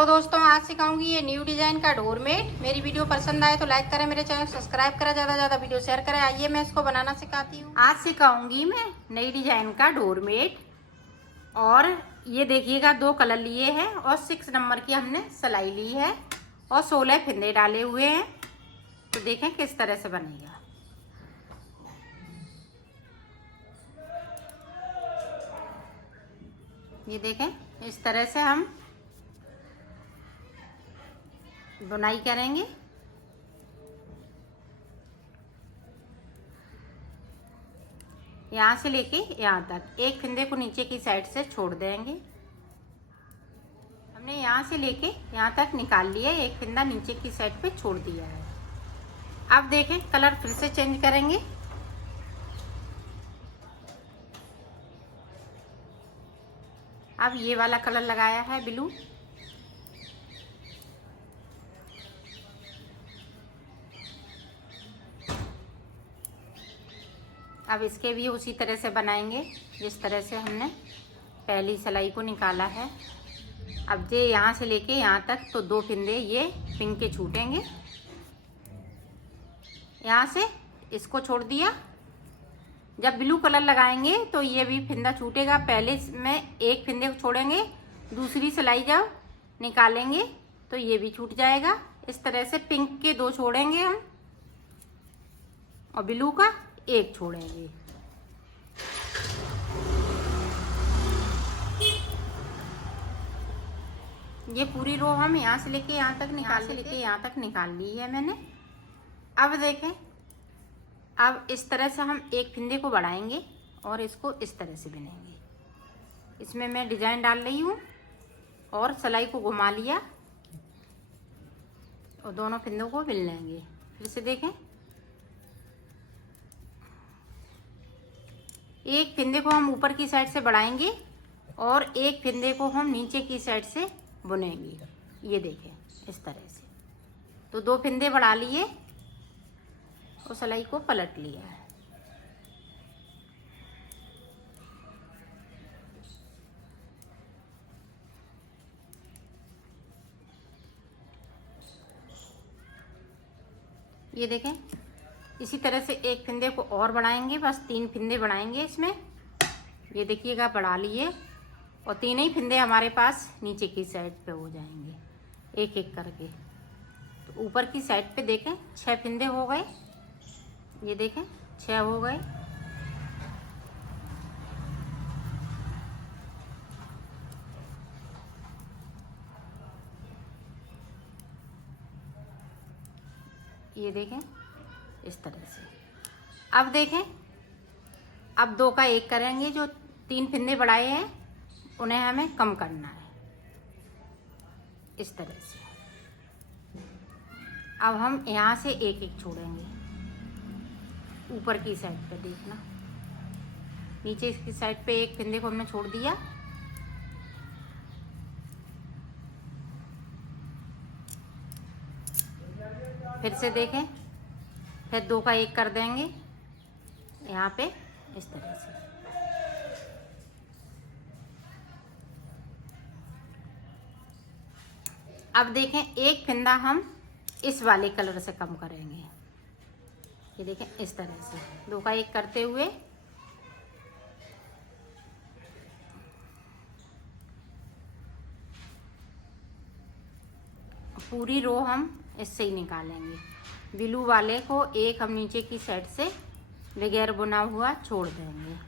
तो दोस्तों आज सिखाऊंगी ये न्यू डिजाइन का डोरमेट। मेरी वीडियो पसंद आए तो लाइक करें, मेरे चैनल सब्सक्राइब करें, ज्यादा ज्यादा वीडियो शेयर करें। आइए मैं इसको बनाना सिखाती हूँ। आज सिखाऊंगी मैं नई डिजाइन का डोरमेट। और ये देखिएगा 2 कलर लिए हैं और 6 नंबर की हमने सिलाई ली है और 16 फिंदे डाले हुए हैं। तो देखें किस तरह से बनेगा। ये देखें इस तरह से हम बुनाई करेंगे। यहाँ से लेके यहाँ तक एक फिंदे को नीचे की साइड से छोड़ देंगे। हमने यहाँ से लेके यहाँ तक निकाल लिया, एक फिंदा नीचे की साइड पे छोड़ दिया है। अब देखें कलर फिर से चेंज करेंगे। अब ये वाला कलर लगाया है ब्लू। अब इसके भी उसी तरह से बनाएंगे जिस तरह से हमने पहली सिलाई को निकाला है। अब ये यहाँ से लेके यहाँ तक तो 2 फिंदे ये पिंक के छूटेंगे। यहाँ से इसको छोड़ दिया। जब ब्लू कलर लगाएंगे तो ये भी फिंदा छूटेगा। पहले में एक फिंदे को छोड़ेंगे, दूसरी सिलाई जब निकालेंगे तो ये भी छूट जाएगा। इस तरह से पिंक के 2 छोड़ेंगे हम और ब्लू का 1 छोड़ेंगे। ये पूरी रो हम यहाँ से लेके यहाँ तक निकाल ली है मैंने। अब देखें, अब इस तरह से हम एक फिंदे को बढ़ाएंगे और इसको इस तरह से बुनेंगे। इसमें मैं डिजाइन डाल रही हूँ और सिलाई को घुमा लिया और दोनों फिंदों को बुन लेंगे। फिर से देखें, एक फिंदे को हम ऊपर की साइड से बढ़ाएंगे और एक फिंदे को हम नीचे की साइड से बुनेंगे। ये देखें इस तरह से। तो 2 फिंदे बढ़ा लिए और सिलाई को पलट लिया है। ये देखें इसी तरह से एक फिंदे को और बढ़ाएंगे। बस 3 फिंदे बढ़ाएंगे इसमें। ये देखिएगा बढ़ा लिए और 3 ही फिंदे हमारे पास नीचे की साइड पे हो जाएंगे एक एक करके। तो ऊपर की साइड पे देखें 6 फिंदे हो गए। ये देखें 6 हो गए। ये देखें इस तरह से। अब देखें, अब 2 का 1 करेंगे। जो 3 फिंदे बढ़ाए हैं उन्हें हमें कम करना है इस तरह से। अब हम यहाँ से एक एक छोड़ेंगे ऊपर की साइड पे। देखना नीचे की साइड पे एक फिंदे को हमने छोड़ दिया। फिर से देखें, फिर 2 का 1 कर देंगे यहाँ पे इस तरह से। अब देखें एक फिंदा हम इस वाले कलर से कम करेंगे। ये देखें इस तरह से 2 का 1 करते हुए पूरी रो हम इससे ही निकालेंगे। ब्लू वाले को एक हम नीचे की साइड से बगैर बुना हुआ छोड़ देंगे।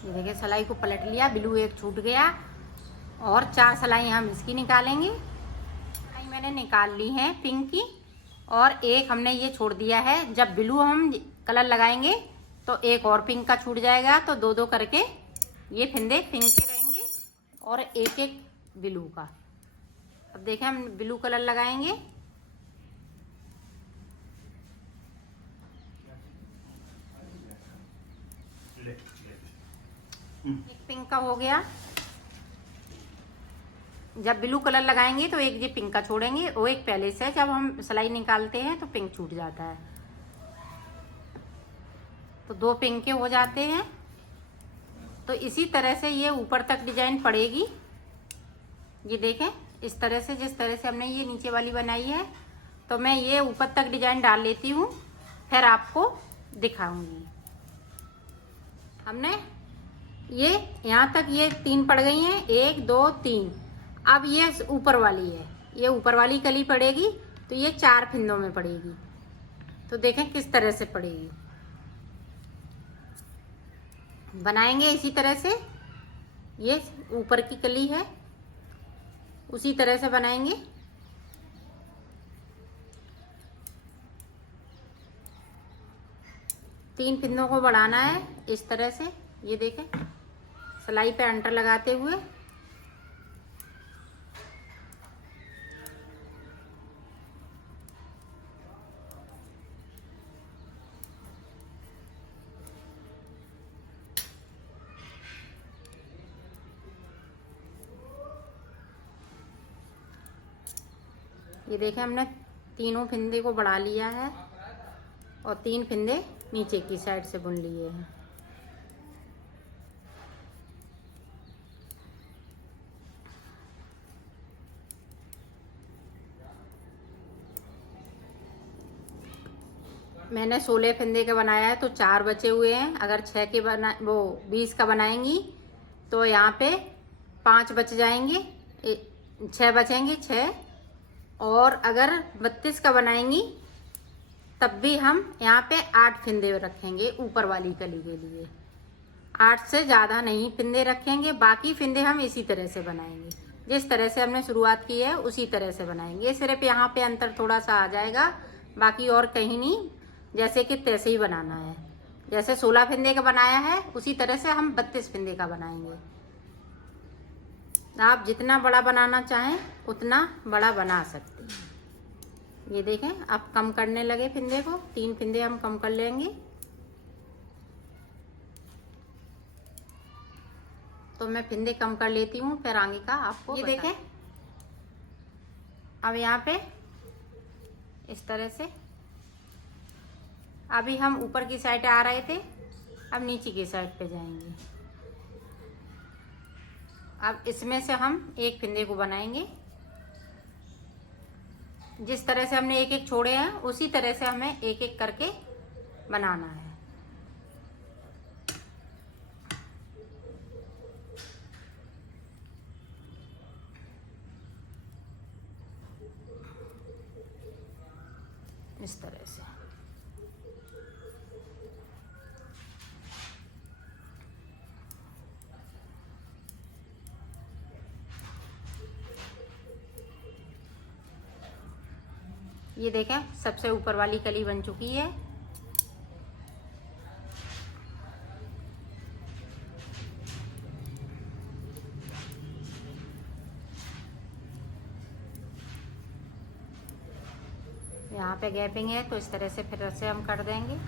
ये देखिए सिलाई को पलट लिया, ब्लू 1 छूट गया और 4 सिलाई हम इसकी निकालेंगे। सिलाई मैंने निकाल ली है पिंक की और एक हमने ये छोड़ दिया है। जब ब्लू हम कलर लगाएंगे तो एक और पिंक का छूट जाएगा। तो 2-2 करके ये फिंदे पिंक के रहेंगे और एक एक ब्लू का। अब देखें हम ब्लू कलर लगाएंगे। एक पिंक का हो गया। जब ब्लू कलर लगाएंगे तो एक ये पिंक का छोड़ेंगे, वो एक पहले से जब हम सिलाई निकालते हैं तो पिंक छूट जाता है। तो 2 पिंक के हो जाते हैं। तो इसी तरह से ये ऊपर तक डिजाइन पड़ेगी। ये देखें इस तरह से, जिस तरह से हमने ये नीचे वाली बनाई है, तो मैं ये ऊपर तक डिजाइन डाल लेती हूँ, फिर आपको दिखाऊंगी। हमने ये यहाँ तक ये 3 पड़ गई हैं, 1 2 3। अब ये ऊपर वाली है, ये ऊपर वाली कली पड़ेगी तो ये 4 फिंदों में पड़ेगी। तो देखें किस तरह से पड़ेगी, बनाएंगे इसी तरह से। ये ऊपर की कली है, उसी तरह से बनाएंगे। तीन फिंदों को बढ़ाना है इस तरह से। ये देखें सिलाई पे अंटर लगाते हुए ये देखें हमने तीनों फिंदे को बढ़ा लिया है और 3 फिंदे नीचे की साइड से बुन लिए हैं। मैंने 16 फिंदे का बनाया है तो 4 बचे हुए हैं। अगर 6 के 20 का बनाएंगी तो यहाँ पे 5 बच जाएंगे, 6 बचेंगे 6। और अगर 32 का बनाएंगी तब भी हम यहाँ पे 8 फिंदे रखेंगे ऊपर वाली कली के लिए। 8 से ज़्यादा नहीं फिंदे रखेंगे। बाकी फिंदे हम इसी तरह से बनाएंगे, जिस तरह से हमने शुरुआत की है उसी तरह से बनाएंगे। सिर्फ यहाँ पे अंतर थोड़ा सा आ जाएगा, बाकी और कहीं नहीं। जैसे कि तैसे ही बनाना है, जैसे 16 फिंदे का बनाया है उसी तरह से हम 32 फिंदे का बनाएंगे। आप जितना बड़ा बनाना चाहें उतना बड़ा बना सकते हैं। ये देखें अब कम करने लगे फिंदे को, 3 फिंदे हम कम कर लेंगे। तो मैं फिंदे कम कर लेती हूँ, फिर आगे का आपको ये देखें। अब यहाँ पे इस तरह से, अभी हम ऊपर की साइड आ रहे थे, अब नीचे की साइड पे जाएंगे। अब इसमें से हम एक फिंदे को बनाएंगे। जिस तरह से हमने एक एक छोड़े हैं उसी तरह से हमें एक एक करके बनाना है। इस तरह से ये देखें सबसे ऊपर वाली कली बन चुकी है। यहाँ पे गैपिंग है तो इस तरह से फिर से हम कर देंगे।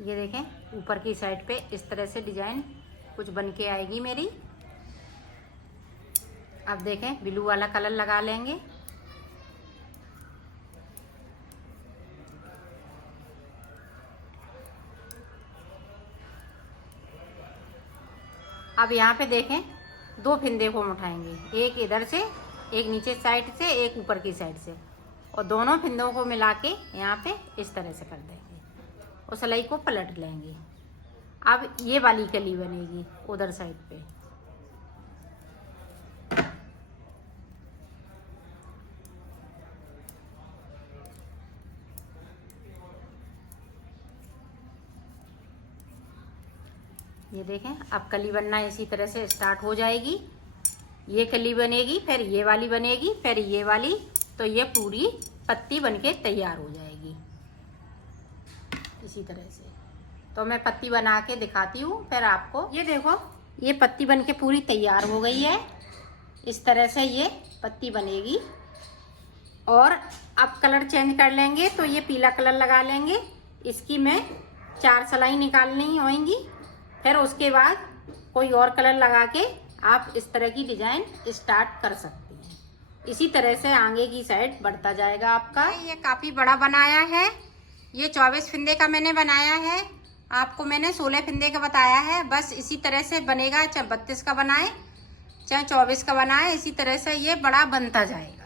ये देखें ऊपर की साइड पे इस तरह से डिजाइन कुछ बन के आएगी मेरी। अब देखें ब्लू वाला कलर लगा लेंगे। अब यहाँ पे देखें 2 फिंदे को उठाएंगे, एक इधर से, एक नीचे साइड से, एक ऊपर की साइड से, और दोनों फिंदों को मिला के यहाँ पे इस तरह से कर देंगे और सिलाई को पलट लेंगे। अब ये वाली कली बनेगी उधर साइड पे। ये देखें अब कली बनना इसी तरह से स्टार्ट हो जाएगी। ये कली बनेगी, फिर ये वाली बनेगी, फिर ये वाली, तो ये पूरी पत्ती बनके तैयार हो जाएगी इसी तरह से। तो मैं पत्ती बना के दिखाती हूँ फिर आपको। ये देखो ये पत्ती बनके पूरी तैयार हो गई है। इस तरह से ये पत्ती बनेगी। और अब कलर चेंज कर लेंगे, तो ये पीला कलर लगा लेंगे। इसकी मैं 4 सिलाई निकालनी होंगी, फिर उसके बाद कोई और कलर लगा के आप इस तरह की डिजाइन स्टार्ट कर सकते हैं। इसी तरह से आगे की साइड बढ़ता जाएगा आपका। ये काफ़ी बड़ा बनाया है, ये 24 फंदे का मैंने बनाया है, आपको मैंने 16 फंदे का बताया है। बस इसी तरह से बनेगा, चाहे 32 का बनाए चाहे 24 का बनाए, इसी तरह से ये बड़ा बनता जाएगा।